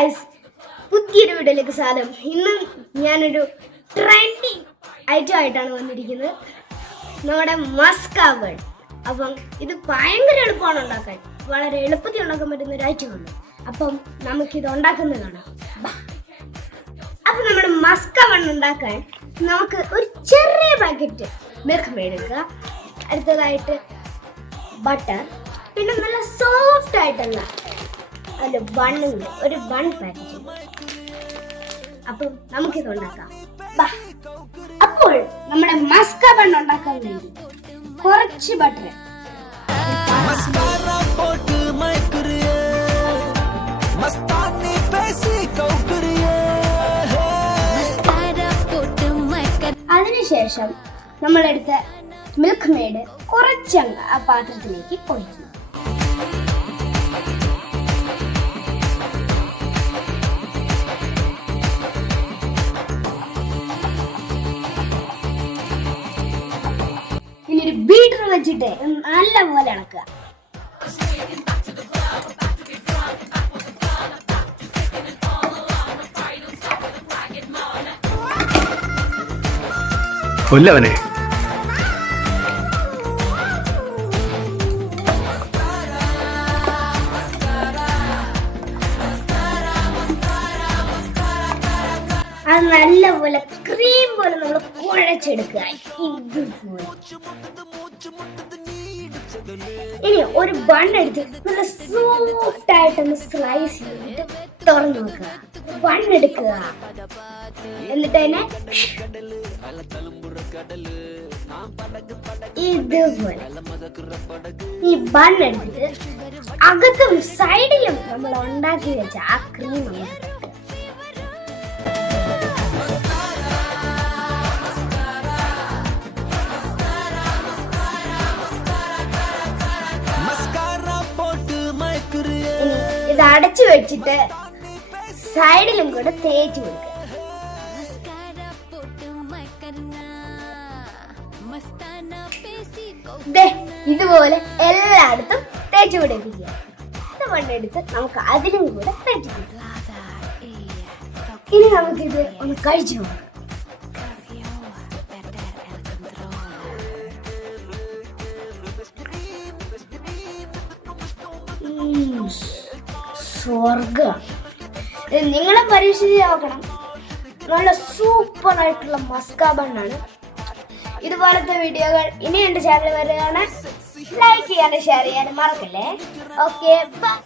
Guys, പുതിയൊരു വീഡിയോയിലേക്ക് സ്വാഗതം. ഇന്ന് ഞാനൊരു ട്രെൻഡിങ് ഐറ്റം ആയിട്ടാണ് വന്നിരിക്കുന്നത്, നമ്മുടെ മസ്കാബൺ. അപ്പം ഇത് ഭയങ്കര എളുപ്പമാണ് ഉണ്ടാക്കാൻ, വളരെ എളുപ്പത്തിൽ ഉണ്ടാക്കാൻ പറ്റുന്ന ഒരു ഐറ്റമാണ്. അപ്പം നമുക്കിത് ഉണ്ടാക്കുന്നത് കാണാം. അപ്പം നമ്മുടെ മസ്കാബൺ ഉണ്ടാക്കാൻ നമുക്ക് ഒരു ചെറിയ പാക്കറ്റ് മിൽക്ക് മെയ്ഡ് എടുക്കുക, അടുത്തതായിട്ട് ബട്ടർ, പിന്നെ നല്ല സോഫ്റ്റ് ആയിട്ടുള്ള ഒരു ബണ്ണുണ്ട്, ഒരു ബൺ പാക്കറ്റ്. അപ്പം നമുക്കിത് ഉണ്ടാക്കാം. അപ്പോൾ നമ്മുടെ മസ്കാബൺ ഉണ്ടാക്കാൻ വേണ്ടി കുറച്ച് ബട്ടർ, അതിനുശേഷം നമ്മളെടുത്ത മിൽക്ക് മെയ്ഡ് കുറച്ചങ്ങ് ആ പാത്രത്തിലേക്ക് ഒഴിക്കണം. ഇനി ഒരു ബീറ്റർ വെച്ചിട്ട് നല്ലപോലെ ഇളക്കുക. കൊല്ലവനെ അത് നല്ലപോലെ ക്രീം പോലെ നമ്മൾ കുഴച്ചെടുക്കുക. ഇതുപോലെ ഇനി ഒരു ബൺ എടുത്ത് നല്ല സോഫ്റ്റ് ആയിട്ടൊന്ന് സ്ലൈസ് ചെയ്തിട്ട് തുറന്നു നോക്കുക. ബൺ എടുക്കുക, എന്നിട്ട് അതിനെ ഇതുപോലെ ഈ ബൺ എടുത്തിട്ട് അകത്തും സൈഡിലും നമ്മൾ ഉണ്ടാക്കി വെച്ച ആ ക്രീം ഇത് അടച്ചു വെച്ചിട്ട് സൈഡിലും കൂടെ തേച്ച് കൊടുക്കുക. ഇതുപോലെ എല്ലായിടത്തും തേച്ച് പിടിപ്പിക്കുക. ഇത് മണ്ണെടുത്ത് നമുക്ക് അതിലും കൂടെ തേച്ച് കൊടുക്കുക. ഇനി നമുക്കിത് ഒന്ന് കഴിച്ചു നോക്കാം. സ്വർഗം. നിങ്ങളെ പരീക്ഷിച്ച് നോക്കണം. നല്ല സൂപ്പർ ആയിട്ടുള്ള മസ്കാബണ്ണാണ്. ഇതുപോലത്തെ വീഡിയോകൾ ഇനി എൻ്റെ ചാനൽ വരികയാണ്. ലൈക്ക് ചെയ്യാനും ഷെയർ ചെയ്യാനും മറക്കല്ലേ. Okay, by.